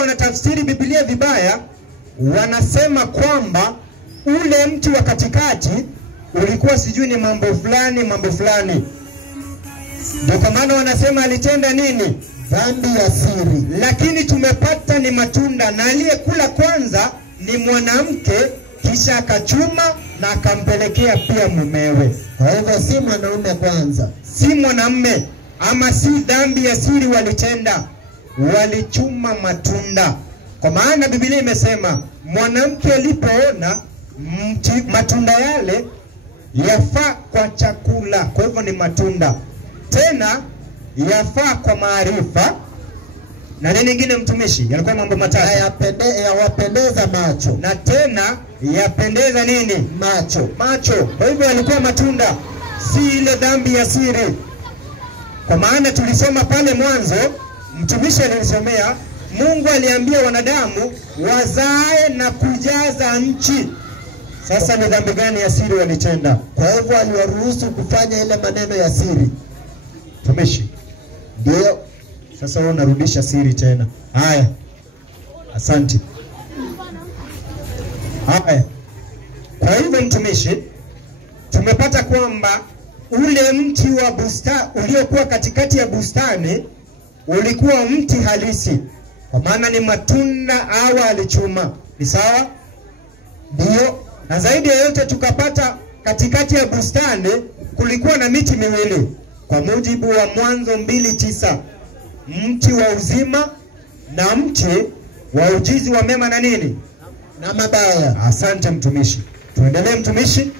wanatafsiri Biblia vibaya, wanasema kwamba ule mti wa katikati ulikuwa sijui ni mambo fulani. Ndio kwa maana wanasema alitenda nini? Dhambi ya siri. Lakini tumepata ni matunda, na aliyekula kwanza ni mwanamke, kisha akachuma na akampelekea pia mumewe. Kwa hivyo si mwanaume kwanza, si mwanamume, ama si dhambi ya siri walitenda, walichuma matunda. Kwa maana Biblia imesema mwanamke alipoona matunda yale yafaa kwa chakula, kwa hivyo ni matunda, tena yafaa kwa maarifa, na nini nyingine mtumishi? Yalikuwa mambo matatu. Yawapendeza macho, na tena yapendeza nini? Macho. Kwa hivyo yalikuwa matunda, si ile dhambi ya siri. Kwa maana tulisoma pale mwanzo, mtumishi alisomea, Mungu aliambia wanadamu wazae na kujaza nchi. Sasa ni dhambi gani ya siri walitenda? Kwa hivyo aliwaruhusu kufanya ile maneno ya siri. Mtumishi, ndio sasa wewe unarudisha siri tena. Haya, asante. Haya, kwa hivyo mtumishi, tumepata kwamba ule mti wa bustani uliokuwa katikati ya bustani ulikuwa mti halisi, kwa maana ni matunda au alichuma. Ni sawa? Ndio. Na zaidi ya yote tukapata katikati ya bustani kulikuwa na miti miwili, kwa mujibu wa Mwanzo 2:9, mti wa uzima na mti wa ujuzi wa mema na nini? Na mabaya. Asante mtumishi. Tuendelee mtumishi.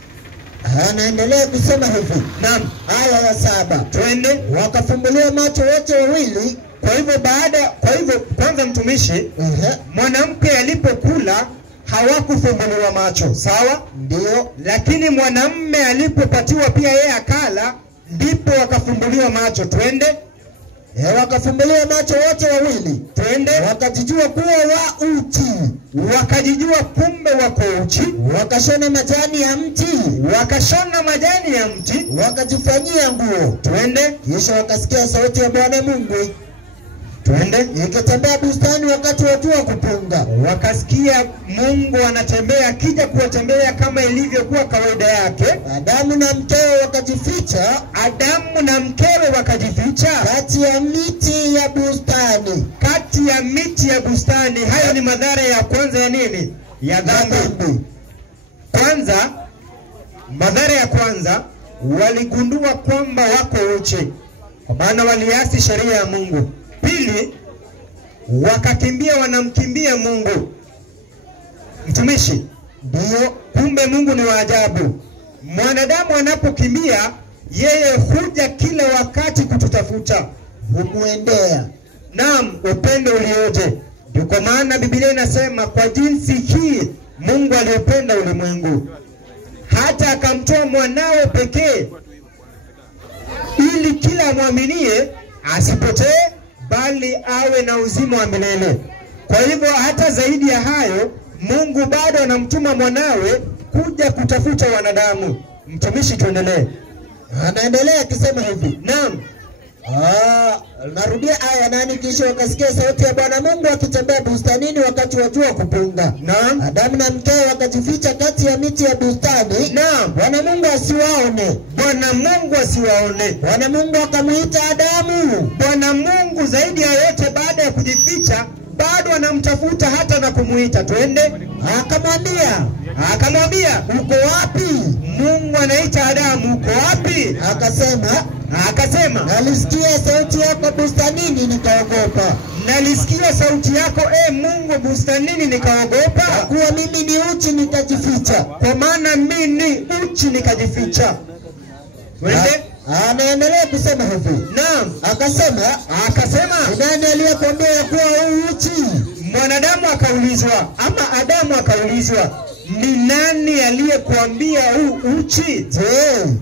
Anaendelea kusema hivi. Naam, aya ya 7. Twende. Wakafumbuliwa macho wote wawili. Kwa hivyo kwanza mtumishi, mwanamke alipokula hawakufumbuliwa macho, sawa? Ndio. Lakini mwanamume alipopatiwa pia yeye akala, ndipo wakafumbuliwa macho. Twende. Wakafumbuliwa macho wote wawili. Twende. Wakajijua kuwa wa uchi. Wakajijua kumbe wako uchi. Wakashona majani ya mti. Wakajifanyia nguo. Twende. Kisha wakasikia sauti ya Bwana Mungu. Twende. Ikitembea bustani wakati wa jua kupunga. Wakasikia Mungu anatembea, akija kuwatembea kama ilivyokuwa kawaida yake. Adamu na mkewe wakajificha kati ya miti ya bustani. Hayo ni madhara ya kwanza ya nini? Ya dhambi. Kwanza, madhara ya kwanza, waligundua kwamba wako uchi, kwa maana waliasi sheria ya Mungu. Pili, wakakimbia, wanamkimbia Mungu. Mtumishi, ndio kumbe Mungu ni wa ajabu. Mwanadamu anapokimbia, yeye huja kila wakati kututafuta, humuendea. Naam, upendo ulioje. Ndio kwa maana Biblia inasema kwa jinsi hii Mungu aliupenda ulimwengu hata akamtoa mwanawe pekee, ili kila muaminie asipotee bali awe na uzima wa milele. Kwa hivyo hata zaidi ya hayo, Mungu bado anamtuma mwanawe kuja kutafuta wanadamu. Mtumishi, tuendelee. Anaendelea akisema hivi. Naam. Narudia aya 8. Kisha wakasikia sauti ya Bwana Mungu akitembea bustanini wakati wa jua kupunga. Naam. Adamu na mkewe wakajificha kati ya miti ya bustani. Naam. Bwana Mungu asiwaone. Bwana Mungu akamuita Adamu. Bwana Mungu zaidi ya yote, baada ya kujificha, bado anamtafuta hata na kumuita. Twende. Akamwambia, uko wapi? Mungu anaita Adamu, uko wapi? Akasema, nalisikia sauti yako bustanini nikaogopa. Nalisikia sauti yako Mungu bustanini nikaogopa. Kwa kuwa mimi ni uchi nikajificha. Kwa maana mimi ni uchi nikajificha. Twende. Anaendelea kusema hivi. Naam. Akasema, nani aliyekwambia kuwa uchi? Mwanadamu akaulizwa, ama Adamu akaulizwa, ni nani aliyekuambia uchi?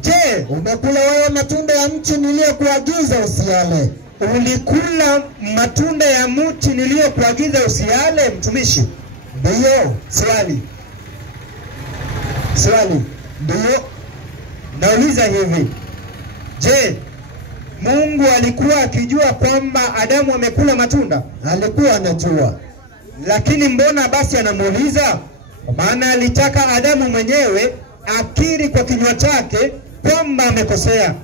Je, umekula wewe matunda ya mti niliyokuagiza usiale? Ulikula matunda ya mti niliyokuagiza usiale? Mtumishi, ndio. Swali. Ndio. Nauliza hivi. Je, Mungu alikuwa akijua kwamba Adamu amekula matunda? Alikuwa anajua. Lakini mbona basi anamuuliza? Kwa maana alitaka Adamu mwenyewe akiri kwa kinywa chake kwamba amekosea.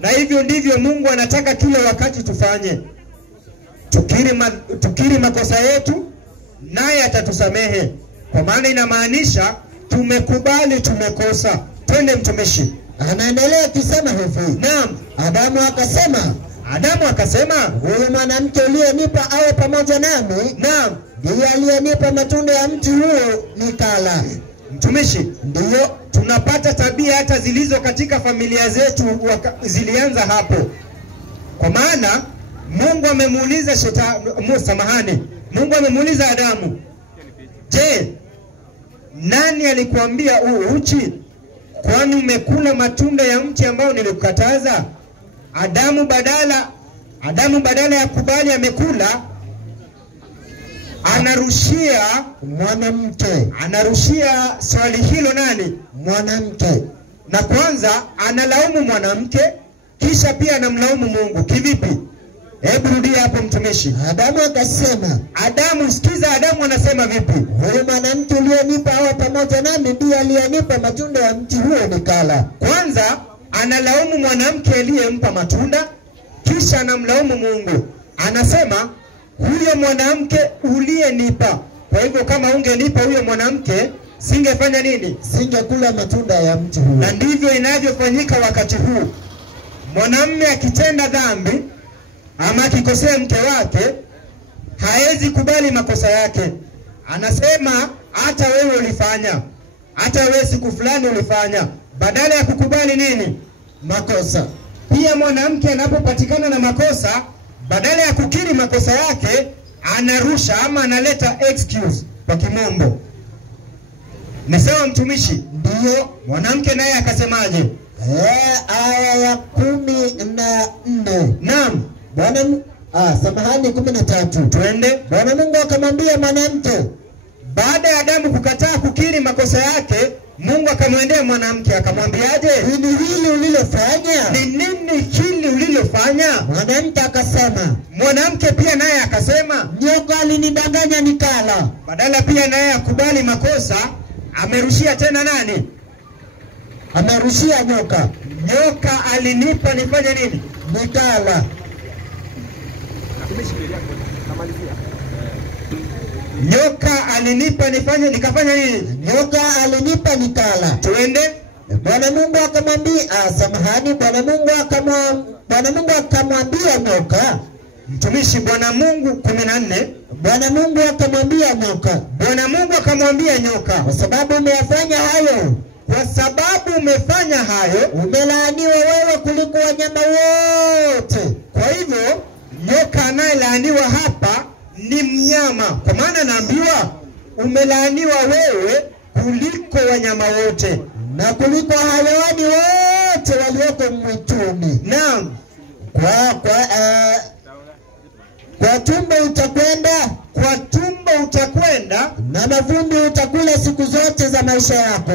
Na hivyo ndivyo Mungu anataka kila wakati tufanye. Tukiri makosa yetu, naye atatusamehe. Kwa maana inamaanisha tumekubali tumekosa. Twende mtumishi. Anaendelea kusema hivi. Naam. Adamu akasema, huyu mwanamke uliyenipa awe pamoja nami, naam, ndiye aliyenipa matunda ya mti huo nikala. Mtumishi, ndiyo tunapata tabia hata zilizo katika familia zetu zilianza hapo. Kwa maana Mungu amemuuliza Mungu amemuuliza Adamu, je, nani alikuambia uchi? Kwani umekula matunda ya mti ambao nilikukataza? Adamu badala ya kubali amekula, anarushia swali hilo nani? Mwanamke. Na kwanza analaumu mwanamke, kisha pia anamlaumu Mungu. Kivipi? Hebu rudia hapo mtumishi. Sikiza Adamu anasema vipi? Huyu mwanamke uliyenipa awe pamoja nami ndiye aliyenipa matunda ya mti huo nikala. Kwanza analaumu mwanamke aliyempa matunda, kisha anamlaumu Mungu. Anasema huyo mwanamke uliyenipa. Kwa hivyo kama ungenipa huyo mwanamke, singefanya nini? Singekula matunda ya mti huo. Na ndivyo inavyofanyika wakati huu. Mwanamume akitenda dhambi ama akikosea mke wake, haezi kubali makosa yake. Anasema hata wewe ulifanya, hata wewe siku fulani ulifanya, badala ya kukubali nini? Makosa. Pia mwanamke anapopatikana na makosa, badala ya kukiri makosa yake, anarusha ama analeta excuse kwa kimombo. Ni sawa mtumishi? Ndiyo. Mwanamke naye akasemaje? Aya ya 14. Naam. 13. Twende. Bwana Mungu akamwambia mwanamke, baada ya Adamu kukataa kukiri makosa yake, Mungu akamwendea mwanamke akamwambiaje? Nini hili ulilofanya? Ni nini hili ulilofanya? Mwanamke akasema. Mwanamke pia naye akasema, nyoka alinidanganya nikala. Badala pia naye akubali makosa, amerushia tena nani? Amerushia nyoka. Nyoka alinipa nifanye nini? Nikala. Nyoka alinipa nifanye nikafanya nini? Nyoka alinipa nikala. Twende. Bwana Mungu akamwambia, Bwana Mungu akamwambia nyoka. Mtumishi, Bwana Mungu 14. Bwana Mungu akamwambia nyoka. Bwana Mungu akamwambia nyoka, kwa sababu umeyafanya hayo, umelaaniwa wewe kuliko wanyama wote. Kwa hivyo nyoka anayelaaniwa hapa ni mnyama. Kwa maana naambiwa umelaaniwa wewe kuliko wanyama wote na kuliko hayawani wote walioko mwituni. Naam. Kwa tumbo utakwenda, na mavumbi utakula siku zote za maisha yako.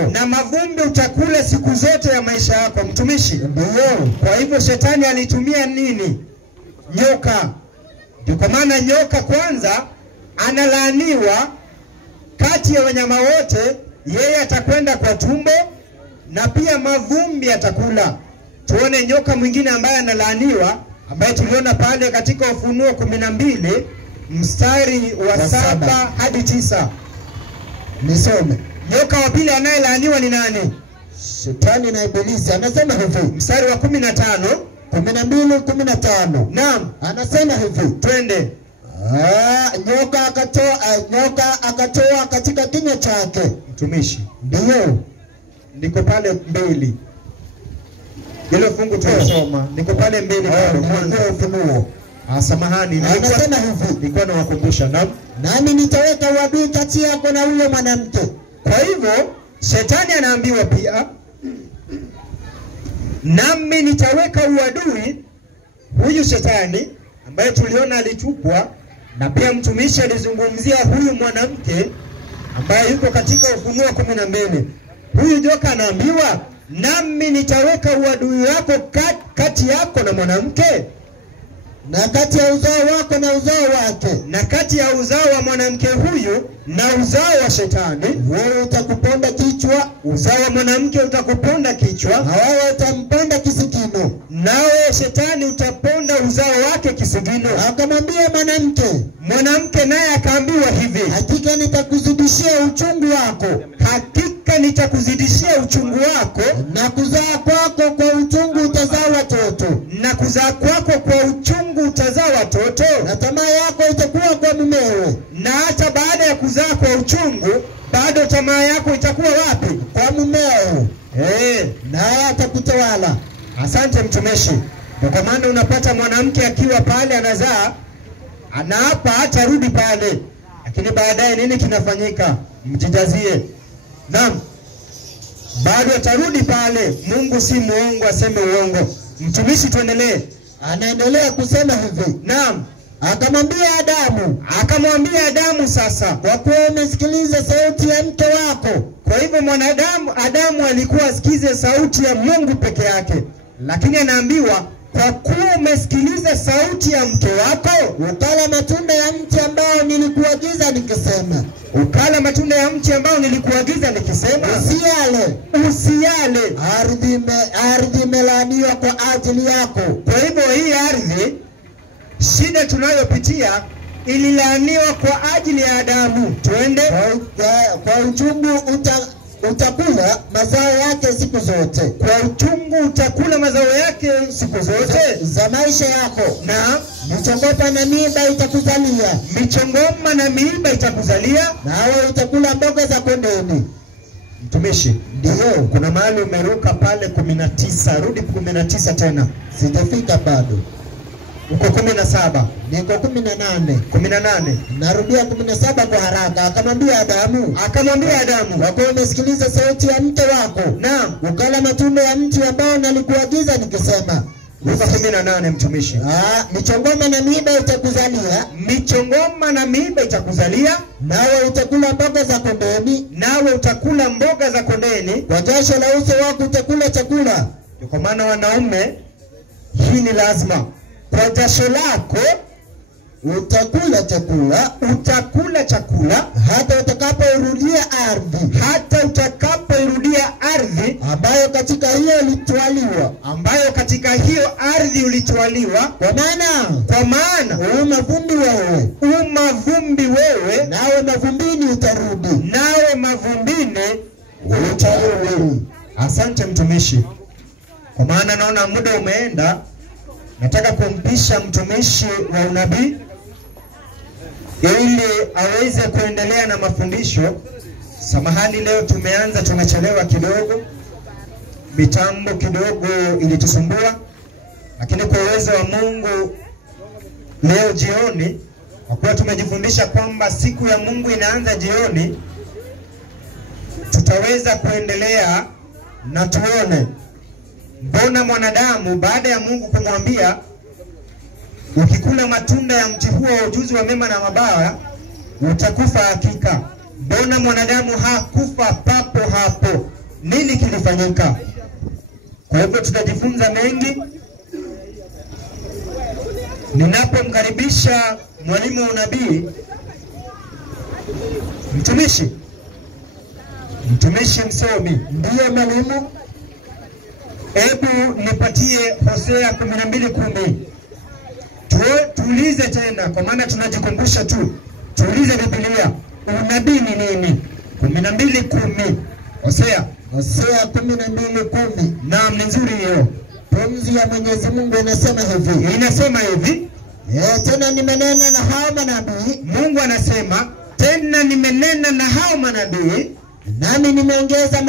Ya maisha yako. Mtumishi, ndio. Kwa hivyo shetani alitumia nini? Nyoka. Kwa maana nyoka kwanza analaaniwa kati ya wanyama wote, yeye atakwenda kwa tumbo na pia mavumbi atakula. Tuone nyoka mwingine ambaye analaaniwa, ambaye tuliona pale katika Ufunuo 12 mstari wa 7 hadi 9. Nisome. Nyoka wa pili anayelaaniwa ni nani? Shetani na Ibilisi. Anasema hivi, mstari wa 15, 12:15. Naam, anasema hivi. Twende. Nyoka akatoa katika kinywa chake. Mtumishi, ndio. Niko pale mbele. Hilo fungu tulisoma. Niko pale mbele bado mwanzo Ufunuo. Samahani, anasema hivi. Nilikuwa nawakumbusha. Naam. Nami nitaweka uadui kati yako na huyo mwanamke. Kwa hivyo shetani anaambiwa pia, nami nitaweka uadui. Huyu shetani ambaye tuliona alitupwa, na pia mtumishi alizungumzia huyu mwanamke ambaye yuko katika Ufunuo 12. Huyu joka anaambiwa, nami nitaweka uadui wako kati yako na mwanamke. na kati ya uzao wako na uzao wake, na kati ya uzao wa mwanamke huyu na uzao wa Shetani, wewe utakuponda kichwa, uzao wa mwanamke utakuponda kichwa, na wewe utamponda kisigino. nawe Shetani utaponda uzao wake kisigino. Akamwambia Mwanamke naye akaambiwa hivi, hakika nitakuzidishia uchungu wako, hakika nitakuzidishia uchungu wako, na kuzaa kwako kwa uchungu utazaa watoto, na kuzaa kwako kwa uchungu utazaa watoto, na tamaa yako itakuwa kwa mumewe, na hata baada ya kuzaa kwa uchungu bado tamaa yako itakuwa wapi? kwa mumewe, naye atakutawala. Asante mtumishi. Kwa maana unapata mwanamke akiwa pale anazaa, anaapa hatarudi pale, lakini baadaye nini kinafanyika? Mjijazie. Naam, bado atarudi pale. Mungu si muongo aseme uongo. Mtumishi, tuendelee. Anaendelea kusema hivi. Naam, akamwambia Adamu, sasa, kwa kuwa umesikiliza sauti ya mke wako. Kwa hivyo Adamu alikuwa asikize sauti ya Mungu peke yake, lakini anaambiwa kwa kuwa umesikiliza sauti ya mke wako, ukala matunda ya mti ambao nilikuagiza nikisema. Ukala matunda ya mti ambao nilikuagiza nikisema, usiale. Ardhi imelaaniwa kwa ajili yako. Kwa hivyo hii ardhi, shida tunayopitia, ililaaniwa kwa ajili ya Adamu. Tuende. Kwa uchungu utakula mazao yake siku zote. Kwa uchungu utakula mazao yake siku zote za maisha yako. Na michongoma na miiba itakuzalia. Michongoma na miiba itakuzalia. Nawe utakula mboga za kondeni. Mtumishi, ndio kuna mahali umeruka pale 19, rudi 19 tena. Sijafika bado. Uko 17. Niko 18. 18. Narudia 17 kwa haraka. Akamwambia Adamu, kwa kuwa umesikiliza sauti ya mke wako, naam, ukala matunda ya mti ambao nalikuagiza nikisema. Uko 18 mtumishi. Michongoma na miiba itakuzalia. Michongoma na miiba itakuzalia. Nawe utakula mboga za kondeni. Nawe utakula mboga za kondeni. Kwa jasho la uso wako utakula chakula. Kwa maana wanaume, hii ni lazima. Kwa jasho lako utakula chakula, hata utakapoirudia ardhi, ambayo katika hiyo ardhi ulitwaliwa. Kwa maana umavumbi wewe, nawe mavumbini utarudi. Asante mtumishi. Kwa maana naona muda umeenda. Nataka kumpisha mtumishi wa unabii ili aweze kuendelea na mafundisho. Samahani, leo tumechelewa kidogo. Mitambo kidogo ilitusumbua, lakini kwa uwezo wa Mungu leo jioni, kwa kuwa tumejifundisha kwamba siku ya Mungu inaanza jioni, tutaweza kuendelea na tuone mbona mwanadamu baada ya Mungu kumwambia ukikula matunda ya mti huo wa ujuzi wa mema na mabaya utakufa hakika, mbona mwanadamu hakufa papo hapo? Nini kilifanyika? Kwa hivyo tutajifunza mengi. Ninapomkaribisha mwalimu wa unabii, mtumishi msomi, ndiye mwalimu. Hebu nipatie Hosea 12:10. Tuulize tena, kwa maana tunajikumbusha tu. Tuulize Biblia, unabii ni nini? 12:10. Hosea 12:10. Naam, ni nzuri hiyo. Pumzi ya Mwenyezi Mungu inasema hivi. Tena nimenena na hao manabii. Mungu anasema, tena nimenena na hao manabii, nami nimeongeza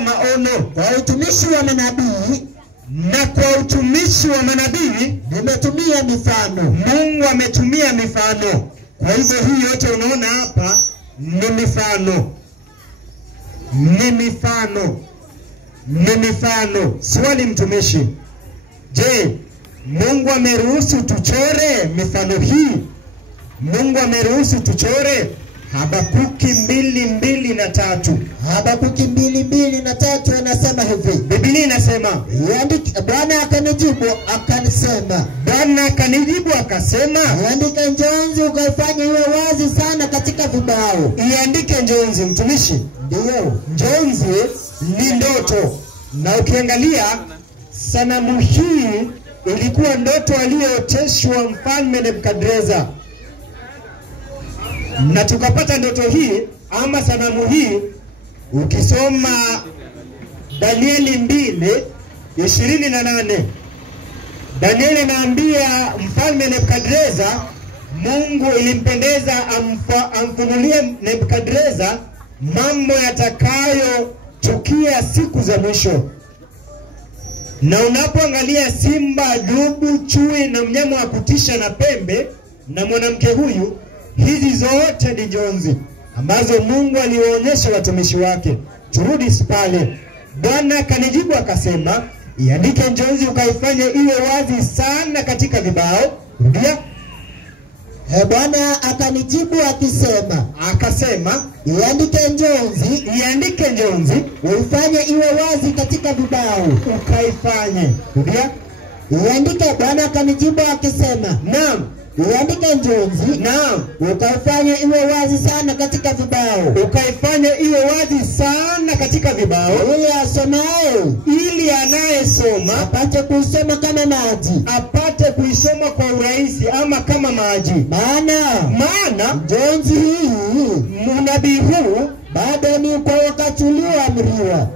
maono. Kwa utumishi wa manabii, na kwa utumishi wa manabii nimetumia mifano. Mungu ametumia mifano. Kwa hivyo hii yote unaona hapa ni mifano. Swali mtumishi, je, Mungu ameruhusu tuchore mifano hii? Mungu ameruhusu tuchore? Habakuki 2:2-3. Habakuki 2:2-3 anasema hivi. Biblia inasema, Bwana akanijibu akanisema. Bwana akanijibu akasema, iandike njonzi ukaifanye iwe wazi sana katika vibao. Iandike njonzi, mtumishi. Ndio. Njonzi ni ndoto. Na ukiangalia sanamu hii ilikuwa ndoto aliyooteshwa mfalme Nebukadreza. Na tukapata ndoto hii ama sanamu hii ukisoma Danieli 2:28. Danieli anaambia mfalme Nebukadreza, Mungu ilimpendeza amfunulie Nebukadreza mambo yatakayotukia siku za mwisho. Na unapoangalia simba, dubu, chui na mnyama wa kutisha na pembe na mwanamke huyu, hizi zote ni njonzi ambazo Mungu aliwaonyesha watumishi wake. Turudi pale. Bwana kanijibu akasema, iandike njonzi ukaifanye iwe wazi sana katika vibao. Rudia. Bwana akanijibu akasema, iandike njonzi uifanye iwe wazi katika vibao. Ukaifanye. Rudia. Bwana akanijibu akasema, naam, iandike njonzi, naam, ukaifanye iwe wazi sana katika vibao. Ukaifanye iwe wazi sana katika vibao, ili asomaye, ili anayesoma apate kuisoma kama maji, apate kuisoma kwa urahisi ama kama maji. Maana njonzi hii, nabii huu bado ni kwa wakati ulioamriwa.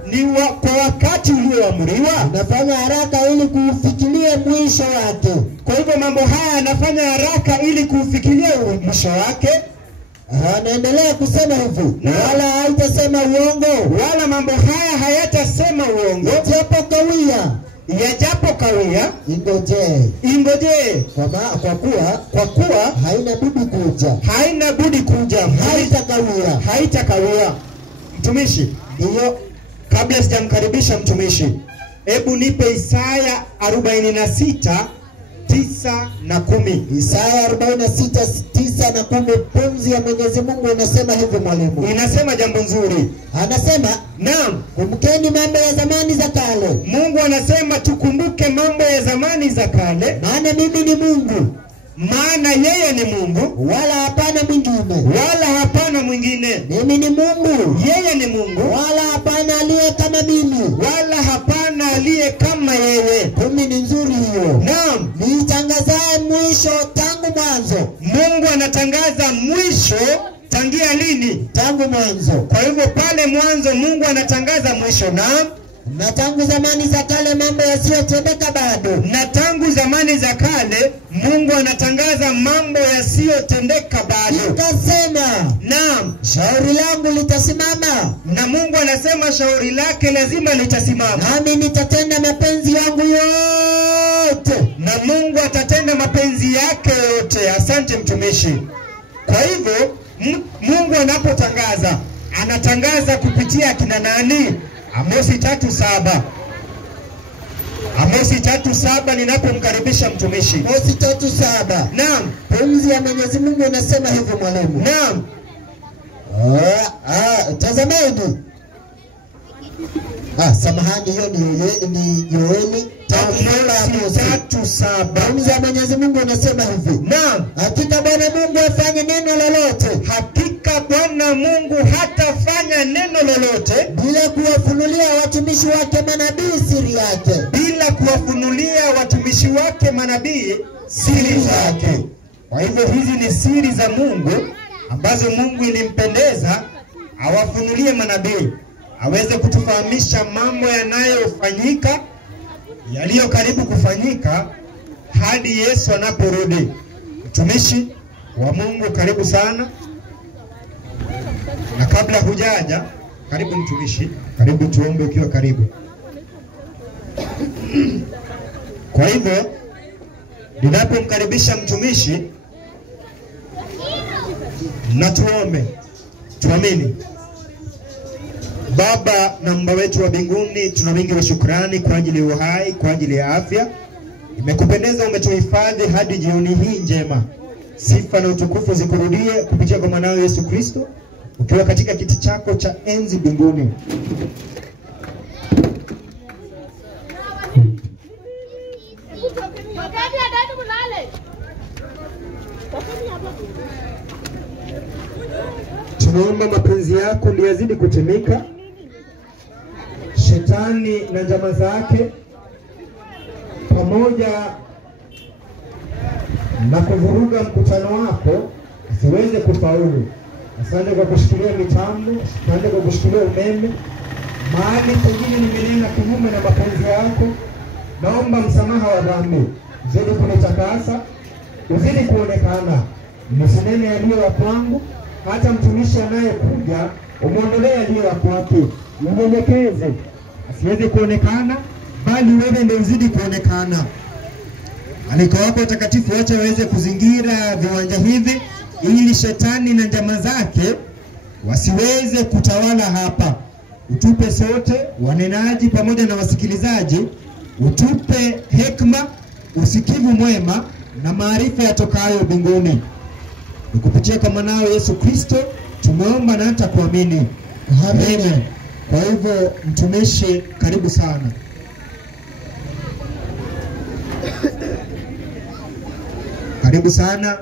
Kwa wakati ulioamriwa. Nafanya haraka ili kuufikirie mwisho wake. Kwa hivyo mambo haya anafanya haraka ili kuufikiria mwisho wake. Anaendelea kusema hivi, wala haitasema uongo, wala mambo haya hayatasema uongo. Yajapo kawia, ingojee. Kwa kuwa haina budi kuja. Haitakawia. Mtumishi, ndio. Kabla sijamkaribisha mtumishi, hebu nipe Isaya 46:9-10. Isaya 46:9-10. Pumzi ya Mwenyezi Mungu inasema hivi mwalimu. Inasema jambo nzuri. Anasema, naam, kumbukeni mambo ya zamani za kale. Mungu anasema tukumbuke mambo ya zamani za kale. Maana mimi ni Mungu. Maana yeye ni Mungu, wala hapana mwingine. Mimi ni Mungu, yeye ni Mungu, wala hapana aliye kama mimi, wala hapana aliye kama yeye. Kumi ni nzuri hiyo. Naam, nitangazaye mwisho tangu mwanzo. Mungu anatangaza mwisho tangia lini? Tangu mwanzo. Kwa hivyo pale mwanzo Mungu anatangaza mwisho. Naam. Na tangu zamani za kale mambo yasiyotendeka bado. Na tangu zamani za kale Mungu anatangaza mambo yasiyotendeka bado. Nikasema, naam, shauri langu litasimama. Na Mungu anasema shauri lake lazima litasimama. Nami nitatenda mapenzi yangu yote. Na Mungu atatenda mapenzi yake yote. Asante mtumishi. Kwa hivyo Mungu anapotangaza, anatangaza kupitia kina nani? Amosi 3:7. Amosi 3:7 ninapomkaribisha mtumishi. Amosi 3:7. Naam. Pumzi ya Mwenyezi Mungu inasema hivyo mwalimu. Naam. Tazameni. Samahani, hiyo ni Yoeli 3:7. Pumzi ya Mwenyezi Mungu inasema hivi. Naam. Hakika Bwana Mungu afanye neno lolote. Hakika Bwana Mungu hatafanya neno lolote bila kuwafunulia watumishi wake manabii siri yake. Bila kuwafunulia watumishi wake manabii siri zake. Kwa hivyo hizi ni siri za Mungu ambazo Mungu ilimpendeza awafunulie manabii, aweze kutufahamisha mambo yanayofanyika, yaliyo karibu kufanyika hadi Yesu anaporudi. Mtumishi wa Mungu, karibu sana. Na kabla hujaja, karibu mtumishi, karibu tuombe ukiwa karibu. Kwa hivyo ninapomkaribisha mtumishi, na tuombe. Tuamini. Baba na Mungu wetu wa mbinguni, tuna wingi wa shukrani kwa ajili ya uhai, kwa ajili ya afya. Imekupendeza umetuhifadhi hadi jioni hii njema. Sifa na utukufu zikurudie kupitia kwa mwanao Yesu Kristo, ukiwa katika kiti chako cha enzi mbinguni. Tunaomba mapenzi yako ndiyo yazidi kutimika. Shetani na njama zake pamoja na kuvuruga mkutano wako siweze kufaulu. Asante kwa kushikilia mitambo, asante kwa kushikilia umeme. Mahali pengine nimenena kinyume na mapenzi yako, naomba msamaha wa dhambi. Zidi kunitakasa, uzidi kuonekana. Msinene yaliyo ya kwangu, hata mtumishi anayekuja umuondolee yaliyo ya kwake. Mnyenyekeze, asiweze kuonekana, bali wewe ndio uzidi kuonekana. Malaika wako watakatifu wacha waweze kuzingira viwanja hivi, ili shetani na njama zake wasiweze kutawala hapa. Utupe sote wanenaji pamoja na wasikilizaji, utupe hekima, usikivu mwema na maarifa yatokayo mbinguni. Kupitia kwa mwanao Yesu Kristo tumeomba na hata kuamini. Amen. Kwa hivyo mtumishi, karibu sana. Karibu sana.